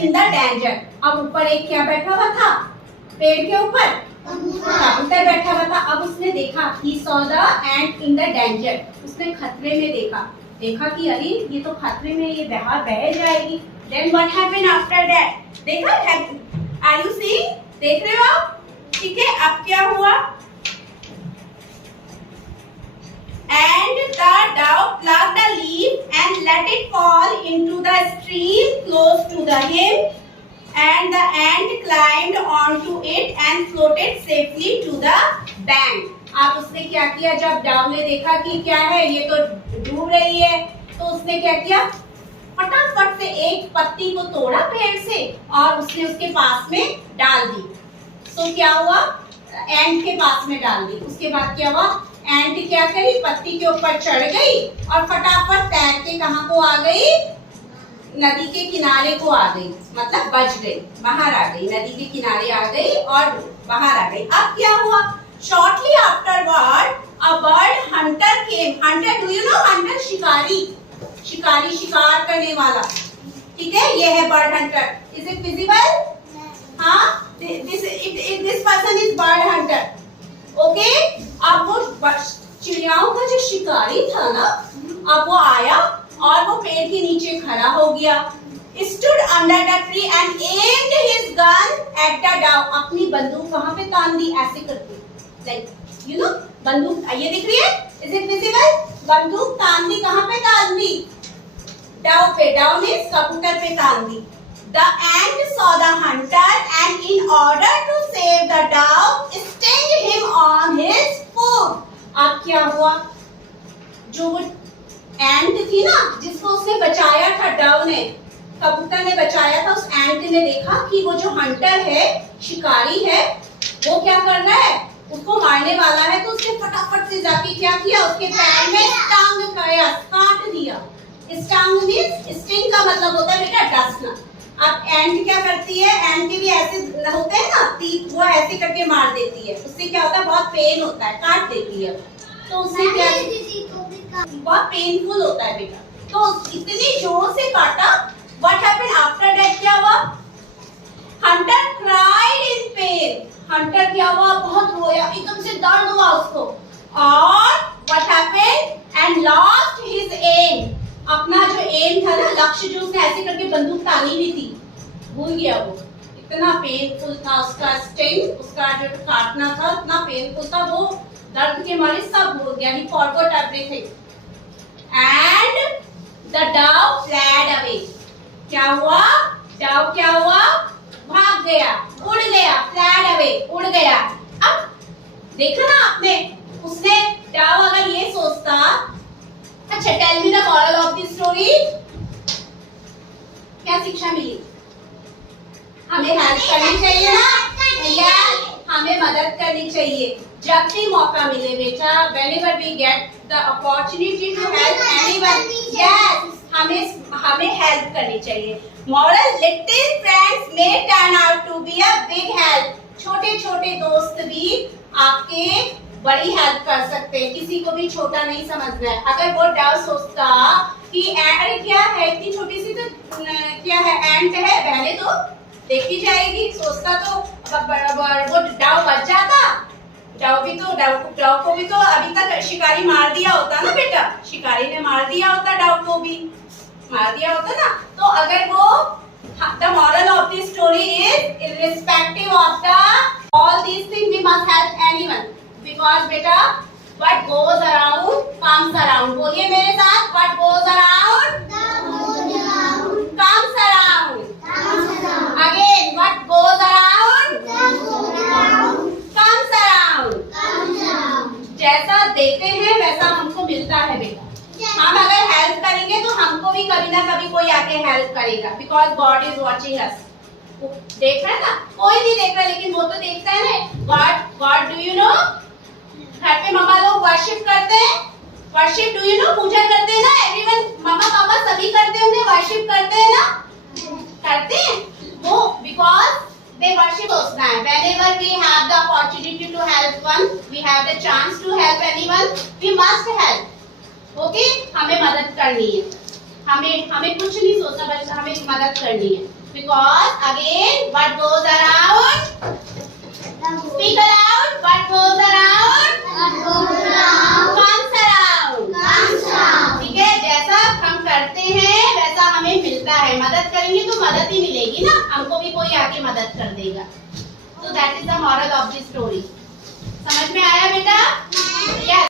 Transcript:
In the danger. अब ऊपर एक क्या बैठा हुआ था, पेड़ के ऊपर कबूतर बैठा हुआ था। अब उसने देखा, he saw the ant in the danger, उसने खतरे में देखा कि अरे ये तो खतरे में, ये बह जाएगी। Then what happened after that? देखा, are you seeing? देख रहे हो आप? ठीक है, अब क्या हुआ? And the dove plucked a leaf and let it fall into the stream close to him, and the ant climbed onto it and floated safely to the bank. आप उसने क्या किया, जब डव ने देखा कि क्या है ये तो डूब रही है, तो उसने क्या किया, फटाफट से एक पत्ती को तोड़ा पेड़ से और उसने उसके पास में डाल दी। तो क्या हुआ, एंट के पास में डाल दी। उसके बाद क्या हुआ, एंट क्या करी, पत्ती के ऊपर चढ़ गई और फटाफट तैर के कहाँ को आ गई, नदी के किनारे को आ गई, मतलब बच गई, बाहर आ गई, नदी के किनारे आ गई और बाहर आ गई। अब क्या हुआ, shortly afterward a bird hunter came. Hunter, do you know hunter? शिकारी, शिकारी शिकार करने वाला, ठीक है, ये है bird hunter. Is it visible? हाँ, this person is bird hunter, okay. अब वो चिड़ियाओं का जो शिकारी था ना, अब वो आया और वो पेड़ के नीचे खड़ा हो गया। Stood under the tree and aimed his gun at the dove। अपनी बंदूक कहाँ पे तान दी, ऐसे करके, like you know, बंदूक ये दिख रही है, is it visible? बंदूक तान दी, कहाँ पे तान दी, डव पे, डव मीन्स कबूतर पे तान दी। The ant saw the hunter and in order to save the dove, stung him on his foot। अब क्या हुआ, जो वो एंट थी ना, जिसको उसने बचाया था, डव ने, कबूतर ने बचाया था, उस एंट ने देखा कि वो जो हंटर है, शिकारी है, वो क्या कर रहा है, उसको मारने वाला है। तो उसने फटाफट से जाके क्या किया, उसके पैर में स्टंग किया, काट दिया। स्टंग मींस, स्टिंग का मतलब होता है बेटा डसना। अब एंट क्या करती है, एंट के भी ऐसे होते हैं ना तीर, वो ऐसे करके मार देती है, उससे क्या होता है, बहुत पेन होता है, काट देती है। तो उससे क्या, बहुत पेनफुल होता है बेटा। तो इतनी जोर से काटा। व्हाट हैपेंड आफ्टर दैट, क्या हुआ, Hunter cried in pen. Hunter क्या हुआ, बहुत रोया, एकदम से दर्द हुआ उसको। और what happened, and lost his aim. अपना जो एम था ना, लक्ष्य, जो उसने ऐसे करके बंदूक तानी भी थी, भूल गया वो। इतना पेनफुल था उसका स्टिंग, उसका जो काटना था इतना पेनफुल था, वो दर्द के मारे सब भूल गया। He forgot everything and the dove fled away। क्या हुआ, dove क्या हुआ, भाग गया, उड़ गया, fled away, उड़ गया। अब देखा ना आपने, उसने dove अगर ये सोचता, अच्छा tell me the moral of the story, क्या शिक्षा मिली, हमें हेल्प करनी चाहिए ना, या हमें मदद करनी चाहिए जब भी मौका मिले बेटा। whenever we get the opportunity to help anyone, yes, हमें हेल्प करनी चाहिए। Moral, little friends may turn out to be a big help। छोटे छोटे दोस्त भी आपके बड़ी हेल्प कर सकते हैं, किसी को भी छोटा नहीं समझना है। अगर वो डव सोचता कि अरे क्या है, इतनी छोटी सी तो क्या है, एंट है, बहने तो देखी जाएगी, सोचता तो वो डव बच जाता। डव को भी तो अभी तक शिकारी मार दिया होता ना बेटा, शिकारी ने मार दिया होता, डव को भी मार दिया होता ना। तो अगर वो, the moral of the story is irrespective of the all these things we must help anyone, because बेटा what goes around comes around। बोलिए मेरे साथ, what goes around comes around। Again, what goes around comes around। जैसा देते हैं वैसा हमको मिलता है बेटा। हम अगर हेल्प करेंगे तो हमको भी कभी ना कभी कोई आके हेल्प करेगा, because God is watching us. देख रहा है ना, कोई नहीं देख रहा लेकिन वो तो देखता है ना। गॉड डू यू नो, घर पे मम्मा लोग वर्शिप करते हैं, वर्शिप डू यू नो, पूजा करते हैं ना, एवरीवन, मम्मा पापा सभी करते होंगे, वर्शिप करते हैं ना, करते हैं वो, because they worship us now। Whenever we have the opportunity to help one, we have the chance to help anyone, we must help। Okay? हमें मदद करनी है, हमें कुछ नहीं सोचना, बस हमें मदद करनी है। Because again, what goes around? Speak aloud. What goes around? Comes around. ठीक है, जैसा हम करते हैं वैसा हमें मिलता है. मदद करेंगे तो मदद ही मिलेगी ना, हमको भी कोई आके मदद कर देगा. So that is the moral of the story. समझ में आया बेटा? Yes.